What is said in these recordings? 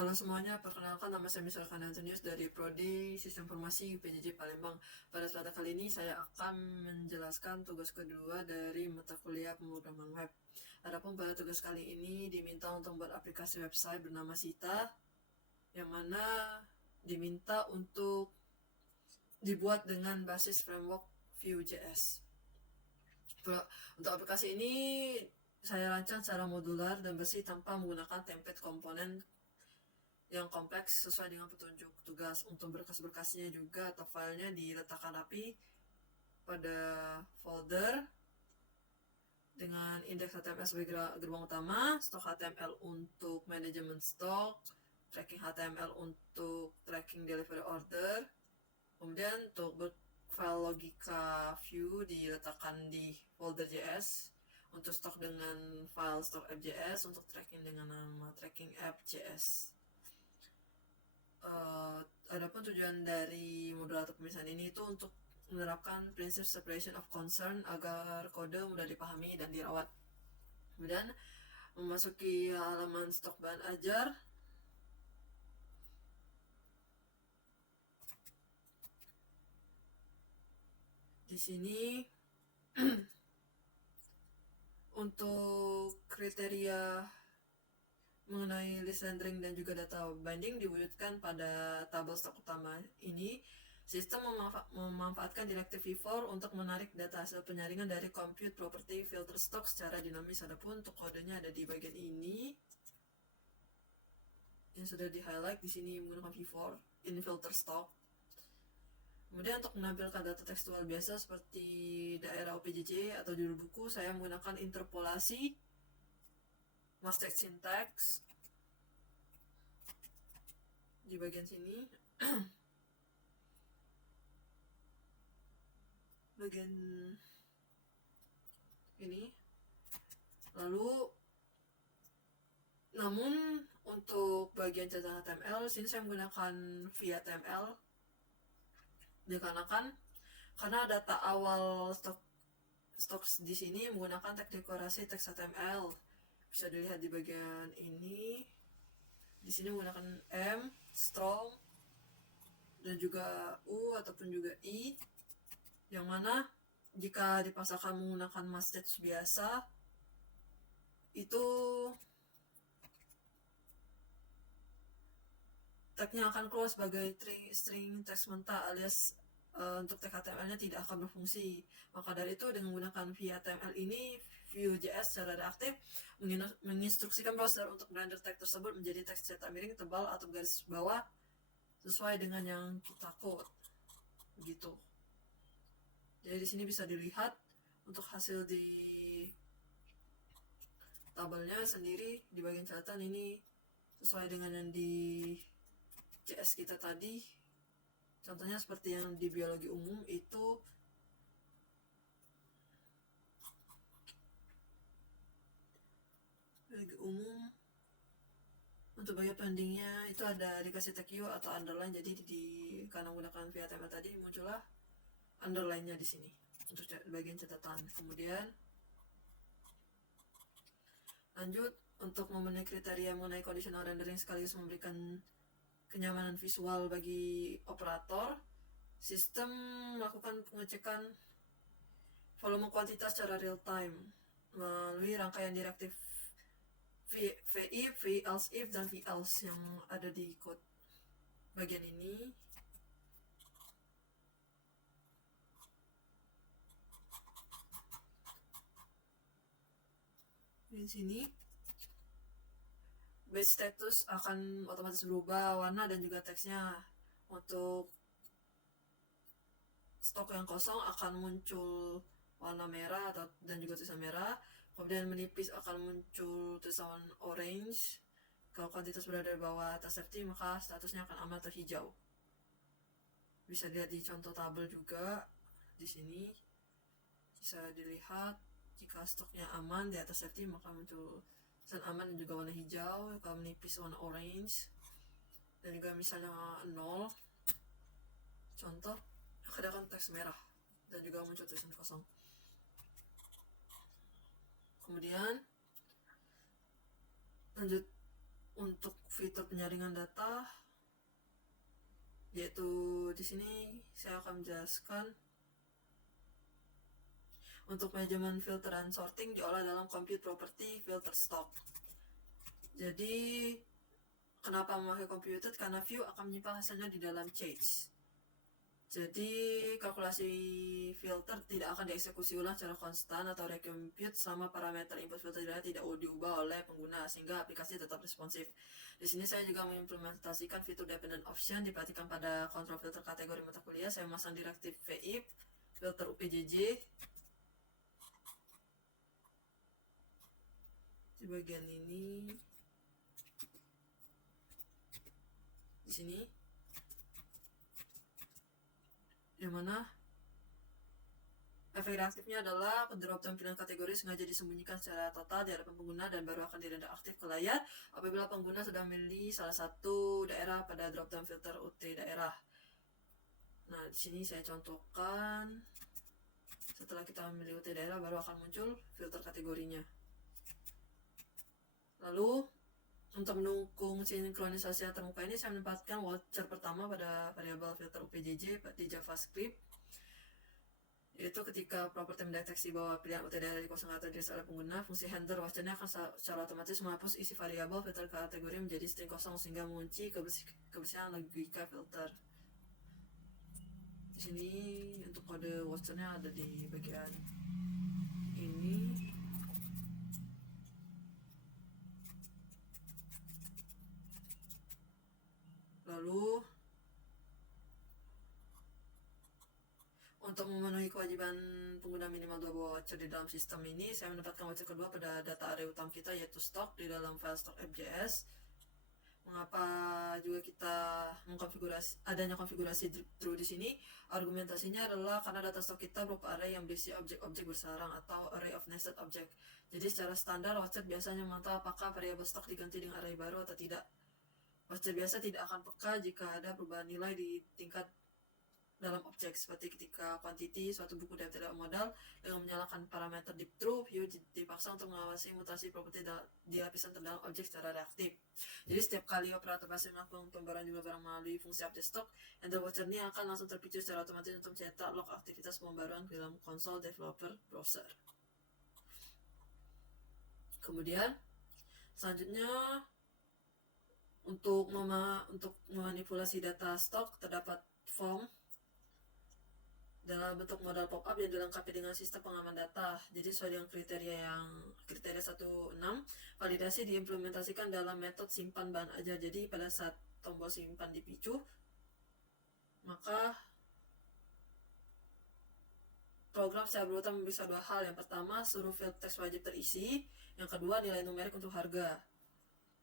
Halo semuanya, perkenalkan nama saya Misalkan Antonius dari Prodi Sistem Informasi UPJJ Palembang. Pada kesempatan kali ini saya akan menjelaskan tugas kedua dari mata kuliah pemrograman web. Adapun pada tugas kali ini diminta untuk membuat aplikasi website bernama Sita, yang mana diminta untuk dibuat dengan basis framework Vue.js. Untuk aplikasi ini saya rancang secara modular dan bersih tanpa menggunakan template komponen yang kompleks sesuai dengan petunjuk tugas. Untuk berkas-berkasnya juga atau filenya diletakkan rapi pada folder dengan indeks HTML sebagai gerbang utama, stok HTML untuk manajemen stok, tracking HTML untuk tracking delivery order. Kemudian untuk file logika view diletakkan di folder JS, untuk stok dengan file stok app.js, untuk tracking dengan nama tracking app.js. Adapun tujuan dari modul atau pemisahan ini itu untuk menerapkan prinsip separation of concern agar kode mudah dipahami dan dirawat. Kemudian memasuki halaman stok bahan ajar. Di sini untuk kriteria mengenai list rendering dan juga data binding diwujudkan pada tabel stok utama ini. Sistem memanfaatkan direktif v-for untuk menarik data hasil penyaringan dari compute property filter stock secara dinamis. Adapun untuk kodenya ada di bagian ini yang sudah di highlight di sini menggunakan v-for in filter stock. Kemudian untuk menampilkan data tekstual biasa seperti daerah OPJJ atau judul buku, saya menggunakan interpolasi, mustard syntax di bagian sini. Bagian ini. Lalu namun untuk bagian catatan HTML sini saya menggunakan VHTML dikarenakan karena data awal stok di sini menggunakan tag dekorasi teks HTML. Bisa dilihat di bagian ini. Di sini menggunakan M, strong, dan juga U ataupun juga I, yang mana jika dipasangkan menggunakan masthead biasa itu tagnya akan keluar sebagai string teks mentah alias untuk tag HTML-nya tidak akan berfungsi. Maka dari itu dengan menggunakan VHTML ini, Vue.js secara reaktif menginstruksikan browser untuk render tag tersebut menjadi teks cetak miring, tebal, atau garis bawah sesuai dengan yang kita code. Begitu. Jadi di sini bisa dilihat untuk hasil di tabelnya sendiri di bagian catatan ini sesuai dengan yang di CS kita tadi. Contohnya seperti yang di biologi umum itu untuk bagian pendingnya itu ada dikasih tag U atau underline, jadi karena menggunakan VHTML tadi muncullah underline-nya di sini untuk bagian catatan. Kemudian lanjut untuk memenuhi kriteria mengenai conditional rendering sekaligus memberikan kenyamanan visual bagi operator, sistem melakukan pengecekan volume kuantitas secara real time melalui rangkaian direktif VIF, VElse if, dan VElse yang ada di code bagian ini. Di sini base status akan otomatis berubah warna dan juga teksnya. Untuk stok yang kosong akan muncul warna merah dan juga tulisan merah. Kemudian menipis akan muncul tulisan orange. Kalau kuantitas berada di bawah atas safety maka statusnya akan aman atau hijau. Bisa dilihat di contoh tabel juga di sini. Bisa dilihat jika stoknya aman di atas safety maka muncul tulisan aman dan juga warna hijau. Kalau menipis warna orange. Dan juga misalnya 0 contoh akan teks merah dan juga muncul tulisan kosong. Kemudian lanjut untuk fitur penyaringan data, yaitu di sini saya akan menjelaskan untuk manajemen filter dan sorting diolah dalam compute property filter stock. Jadi kenapa memakai computed? Karena view akan menyimpan hasilnya di dalam change. Jadi kalkulasi filter tidak akan dieksekusi ulang secara konstan atau recompute selama parameter input filter data tidak diubah oleh pengguna, sehingga aplikasi tetap responsif. Di sini saya juga mengimplementasikan fitur dependent option diperhatikan pada kontrol filter kategori mata kuliah. Saya memasang direktif VIF, filter UPJJ di bagian ini, di sini, yang mana efek reaktifnya adalah drop tampilan kategori sengaja disembunyikan secara total di hadapan pengguna dan baru akan dirender aktif ke layar apabila pengguna sudah memilih salah satu daerah pada drop down filter UT daerah. Nah, di sini saya contohkan, setelah kita memilih UT daerah baru akan muncul filter kategorinya. Lalu untuk mendukung sinkronisasi antarmuka ini, saya menempatkan watcher pertama pada variabel filter UPJJ di JavaScript, yaitu ketika properti mendeteksi bahwa pilihan UT daerah dikosongkan atau diisi oleh pengguna, fungsi handler watchernya akan secara otomatis menghapus isi variabel filter kategori menjadi string kosong sehingga mengunci kebersihan logika filter. Di sini untuk kode watchernya ada di bagian ini. Lalu untuk memenuhi kewajiban pengguna minimal 2 buah watcher di dalam sistem ini, saya menempatkan watcher kedua pada data array utama kita, yaitu stock di dalam file stock.js. Mengapa juga kita mengkonfigurasi adanya konfigurasi true di sini? Argumentasinya adalah karena data stock kita berupa array yang berisi objek-objek bersarang atau array of nested object. Jadi secara standar watcher biasanya memantau apakah variabel stock diganti dengan array baru atau tidak. Watcher biasa tidak akan peka jika ada perubahan nilai di tingkat dalam objek, seperti ketika quantity suatu buku tidak modal. Dengan menyalakan parameter deep true, view dipaksa untuk mengawasi mutasi properti di lapisan terdalam objek secara reaktif. Jadi setiap kali operator pasti melakukan pembaruan jumlah barang melalui fungsi update stock, handler watcher ini akan langsung terpicu secara otomatis untuk mencetak log aktivitas pembaruan ke dalam konsol developer browser. Kemudian selanjutnya, untuk memanipulasi data stok, terdapat form dalam bentuk modal pop-up yang dilengkapi dengan sistem pengaman data. Jadi sesuai dengan kriteria 16, validasi diimplementasikan dalam metode simpan bahan aja. Jadi pada saat tombol simpan dipicu, maka program secara berurutan memeriksa dua hal. Yang pertama, seluruh field teks wajib terisi. Yang kedua, nilai numerik untuk harga.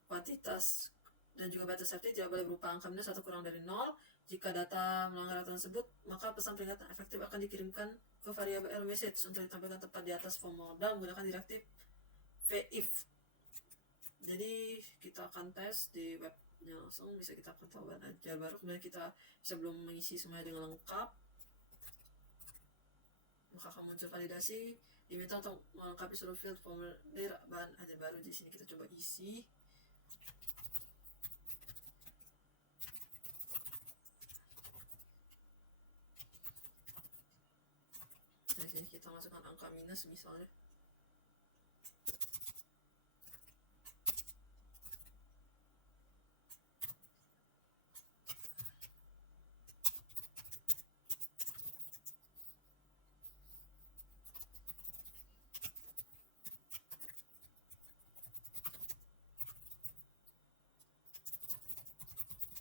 Kuantitas dan juga batas safety tidak boleh berupa angka minus atau kurang dari 0. Jika data melanggar aturan tersebut, maka pesan peringatan efektif akan dikirimkan ke variabel error message untuk ditampilkan tepat di atas form modal menggunakan direktif VIF. Jadi kita akan tes di webnya langsung, bisa kita ketahuan aja baru, kemudian kita bisa belum mengisi semuanya dengan lengkap, maka akan muncul validasi, diminta untuk melengkapi seluruh field formulir bahan aja baru. Di sini kita coba isi. Di sini kita masukkan angka minus misalnya.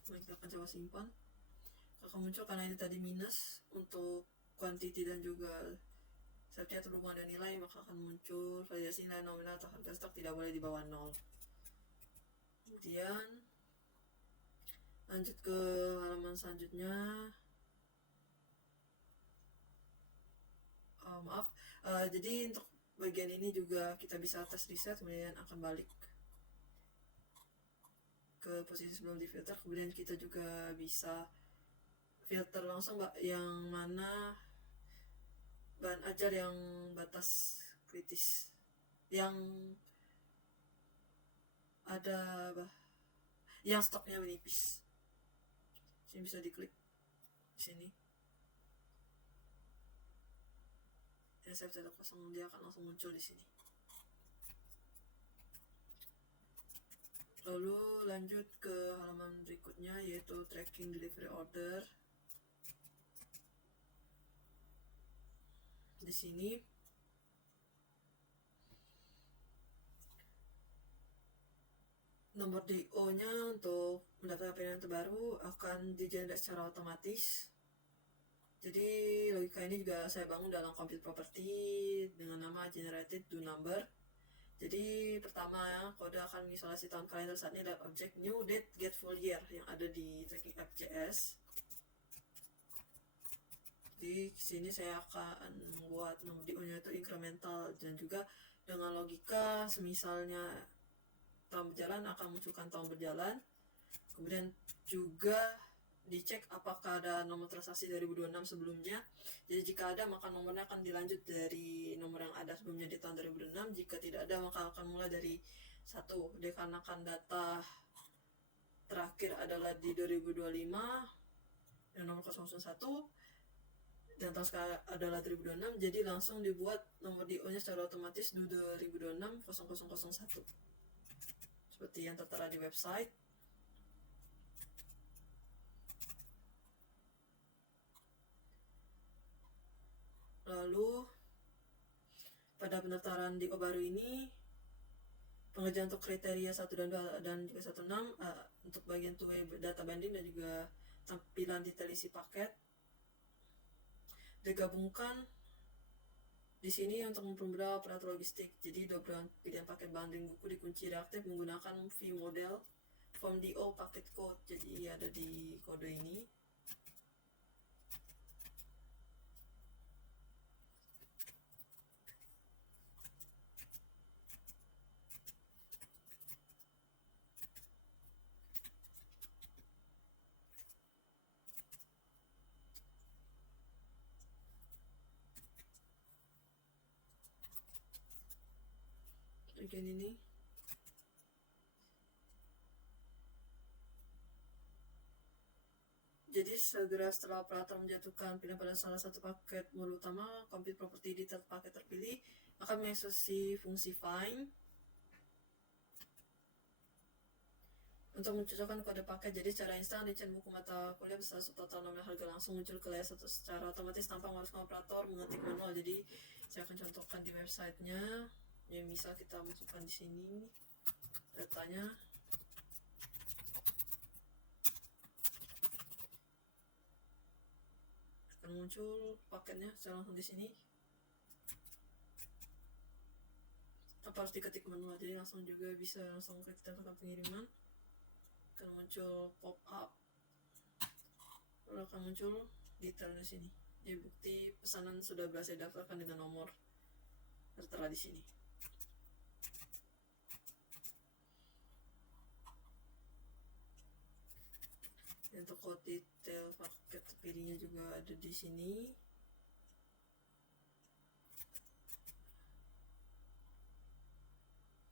Kita akan coba simpan. Akan muncul karena ini tadi minus untuk quantity dan juga safety atau berhubungan dengan nilai, maka akan muncul validasi nilai nominal atau harga stok tidak boleh di bawah 0. Kemudian lanjut ke halaman selanjutnya. Jadi untuk bagian ini juga kita bisa tes reset, kemudian akan balik ke posisi sebelum di filter. Kemudian kita juga bisa filter langsung yang mana bahan ajar yang batas kritis, yang ada yang stoknya menipis. Sini bisa diklik di sini. Ya, saya tidak kosong, dia akan langsung muncul di sini. Lalu lanjut ke halaman berikutnya, yaitu tracking delivery order. Di sini nomor DO-nya untuk mendaftar pilihan terbaru akan digenerate secara otomatis. Jadi logika ini juga saya bangun dalam Compute Property dengan nama generated do number. Jadi pertama, kode akan mengisolasi tahun kalender saat ini adalah objek new date get full year yang ada di tracking app.js. Di sini saya akan membuat nomor DO-nya itu incremental, dan juga dengan logika semisalnya tahun berjalan akan munculkan tahun berjalan. Kemudian juga dicek apakah ada nomor transaksi 2026 sebelumnya. Jadi jika ada, maka nomornya akan dilanjut dari nomor yang ada sebelumnya di tahun 2026. Jika tidak ada, maka akan mulai dari 1. Dikarenakan data terakhir adalah di 2025 yang nomor 001 dan tahun sekarang adalah 2026, jadi langsung dibuat nomor DO-nya secara otomatis di 2026 0001 seperti yang tertera di website. Lalu pada pendaftaran DO baru ini, pengerjaan untuk kriteria 1 dan 2 dan juga 16 untuk bagian two-way data binding dan juga tampilan detail isi paket digabungkan di sini untuk mempermudah operator logistik. Jadi dobran pilihan paket bundling buku dikunci reaktif menggunakan view model form DO paket code. Jadi ada di kode ini. Bagian ini. Jadi segera setelah operator menjatuhkan pilihan pada salah satu paket modul utama, Compute Property detail paket terpilih akan mengeksekusi fungsi find untuk mencocokkan kode paket. Jadi secara instan rincian buku mata kuliah beserta subtotal nominal harga langsung muncul ke layar secara otomatis tanpa mengharuskan operator mengetik manual. Jadi saya akan contohkan di websitenya. Yang bisa kita masukkan di sini datanya. Akan muncul paketnya secara langsung di sini. Tanpa harus diketik manual, jadi langsung juga bisa langsung klik tempat pengiriman. Akan muncul pop up. Lalu akan muncul detail di sini. Jadi bukti pesanan sudah berhasil didaftarkan dengan nomor tertera di sini. Untuk code detail paket terpilihnya juga ada di sini.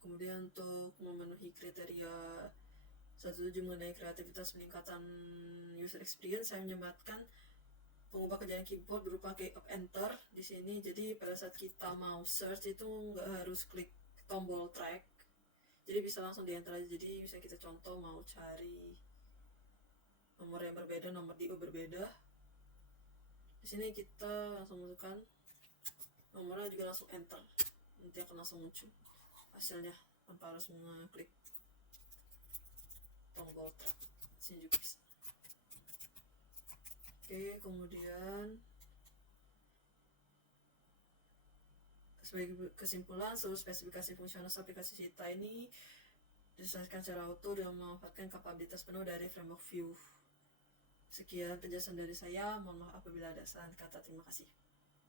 Kemudian untuk memenuhi kriteria 17 mengenai kreativitas peningkatan user experience, saya menyematkan pengubah kejadian keyboard berupa key up enter di sini. Jadi pada saat kita mau search itu nggak harus klik tombol track, jadi bisa langsung di enter aja. Jadi bisa kita contoh mau cari nomor yang berbeda, nomor DO berbeda. Di sini kita langsung masukkan nomornya juga langsung enter, nanti akan langsung muncul hasilnya tanpa harus mengklik tombol track. Sini juga bisa. Oke, kemudian sebagai kesimpulan, seluruh spesifikasi fungsional aplikasi Sita ini disesuaikan secara auto dan memanfaatkan kapabilitas penuh dari framework Vue. Sekian penjelasan dari saya, mohon maaf apabila ada salah kata. Terima kasih.